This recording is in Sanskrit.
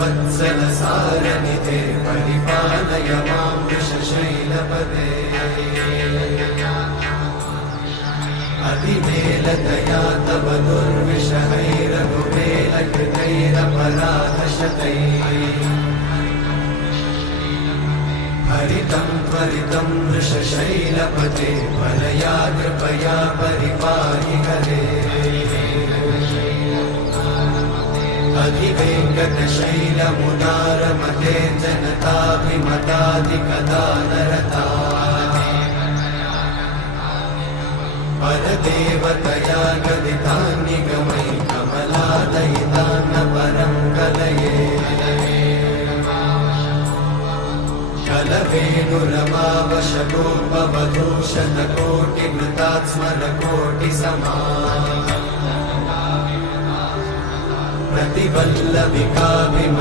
वत्सलसारनिधे परिपालय मां वृषशैलपदे अतिवेलतया तव दुर्विषहैरघुवेलकृतैरपराधशतैः हरितं त्वरितं वृषशैलपते परया कृपया परिपाहि हरे अधिवेङ्कटशैलमुदारमते जनताभिमताधिकदानरता परदेवतया गदितान्निगमै कमलादयितान्न परं कलये कलवेणुरमावशतोपवधूशतकोटिवृतात् स्मरकोटिसमा प्रतिवल्लविकाभिम